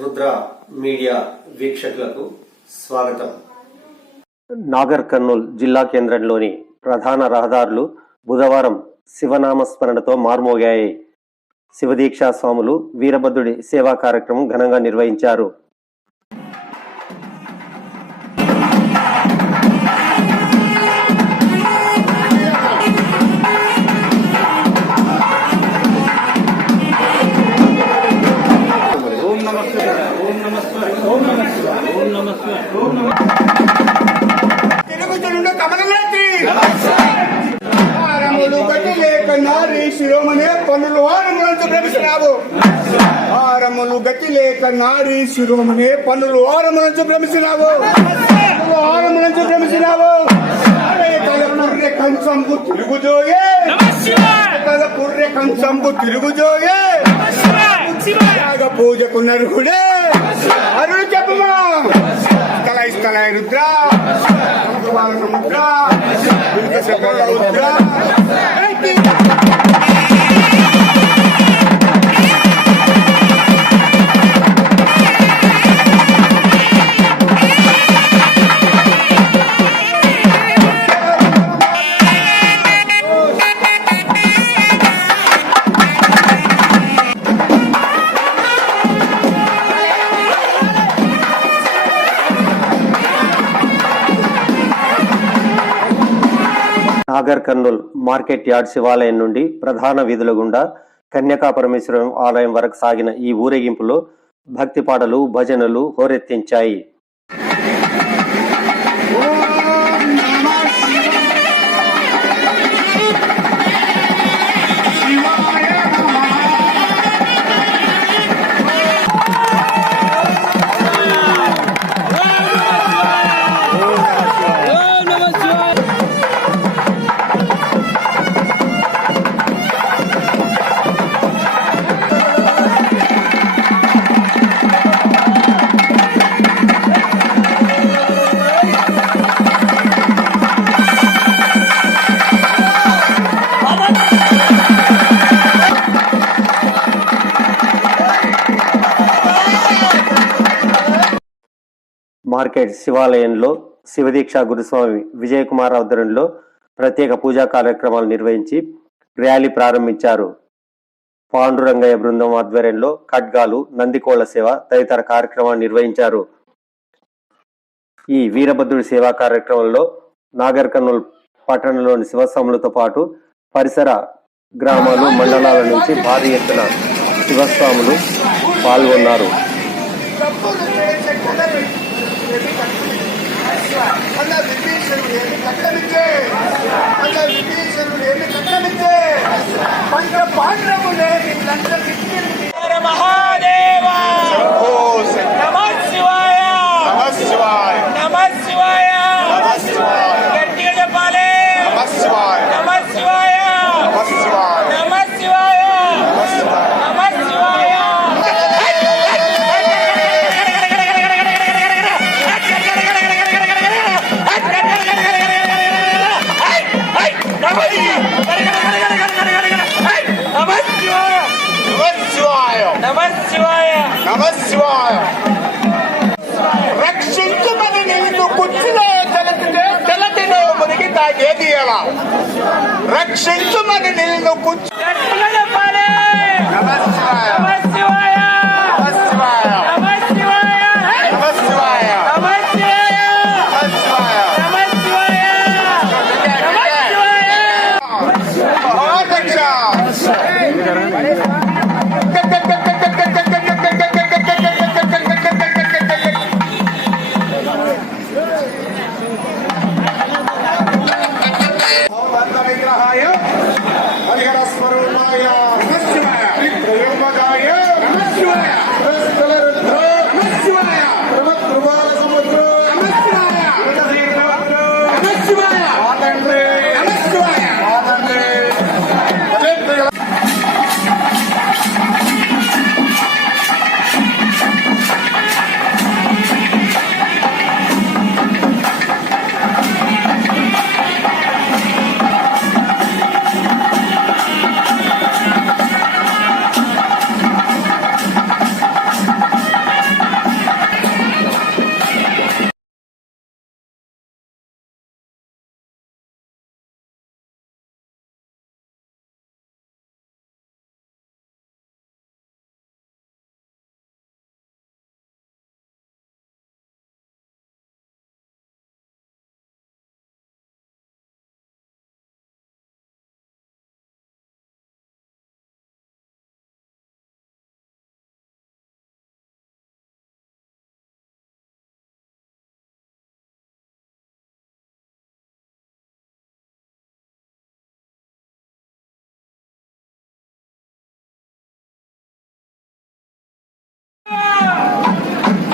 Rudra media వీక్షకులకు స్వాగతం. నాగర్ కర్నూల్ జిల్లా కేంద్రంలోని ప్రధాన రహదారులు బుధవారం శివనామస్మరణతో మార్మోగాయి. శివదీక్షా స్వాములు వీరభద్రుడి సేవా కార్యక్రమం ఘనంగా నిర్వహించారు. శిరోమణే పన్నులు వారములంత భ్రమిస్తున్నావు. వారములు గతి లేక నారి శిరోమణే పన్నులు వారములంత భ్రమిస్తున్నావు. వారములంత భ్రమిస్తున్నావు. కంచంపు తిరుగుజోయే. పుర్రె కంచంపు తిరుగుజోయే. త్యాగ పూజకు నరుకుడే అరుడు చెప్పమా. తల ఇస్తల రుద్ర. రుద్ర. రుద్ర. నాగర్ కర్నూల్ మార్కెట్ యార్డ్ శివాలయం నుండి ప్రధాన వీధుల గుండా కన్యకా పరమేశ్వరం ఆలయం వరకు సాగిన ఈ ఊరేగింపులో భక్తి పాటలు భజనలు హోరెత్తించాయి. మార్కెట్ శివాలయంలో శివదీక్ష గురుస్వామి విజయకుమార్ ఆధ్వర్యంలో ప్రత్యేక పూజా కార్యక్రమాలు నిర్వహించి ర్యాలీ ప్రారంభించారు. పాండురంగయ్య బృందం ఆధ్వర్యంలో ఖడ్గాలు నందికోళ్ళ సేవ తదితర కార్యక్రమాలు నిర్వహించారు. ఈ వీరభద్రుడి సేవా కార్యక్రమంలో నాగర్కర్నూల్ పట్టణంలోని శివస్వాములతో పాటు పరిసర గ్రామాలు మండలాల నుంచి భారీ ఎత్తున శివస్వాములు పాల్గొన్నారు. కట్టనిచ్చే పంట విభీషణుడు ఏమి కట్టనిచ్చే పంట పాండవులే లంచం శివాయ నమ శివాయ నమ కుర్చీలో తెలతితే తెలతిలో మునిగి తాగేది ఎలా? రక్షించమని నిన్ను కుర్చీ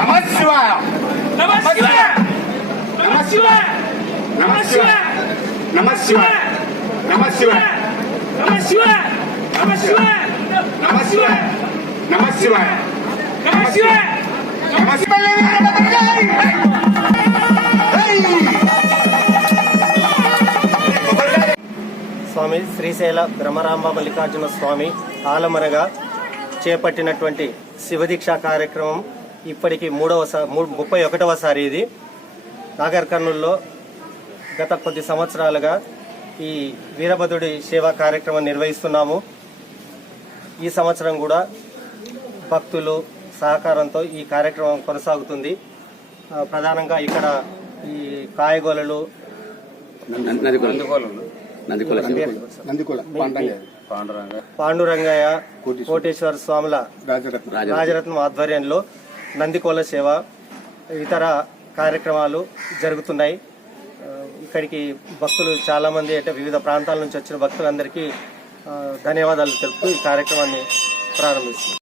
నమ శివాయ నమ శివాయ నమ శివాయ నమ శివాయ నమ శివాయ నమ స్వామి శ్రీశైల బ్రహ్మరాంబ మల్లికార్జున స్వామి ఆలమనగా చేపట్టినటువంటి శివదీక్ష కార్యక్రమం ఇప్పటికి మూడవసారి ముప్పై ఒకటవసారి ఇది. నాగర్ కర్నూల్లో గత కొద్ది సంవత్సరాలుగా ఈ వీరభద్రుడి సేవా కార్యక్రమం నిర్వహిస్తున్నాము. ఈ సంవత్సరం కూడా భక్తులు సహకారంతో ఈ కార్యక్రమం కొనసాగుతుంది. ప్రధానంగా ఇక్కడ ఈ పాండంగా పాండురంగయ్య. కోటేశ్వర స్వాముల రాజరత్న. రాజరత్నం ఆధ్వర్యంలో నందికోల సేవ ఇతర కార్యక్రమాలు జరుగుతున్నాయి. ఇక్కడికి భక్తులు చాలా మంది అంటే వివిధ ప్రాంతాల నుంచి వచ్చిన భక్తులందరికీ ధన్యవాదాలు తెలుపుతూ ఈ కార్యక్రమాన్ని ప్రారంభిస్తున్నాం.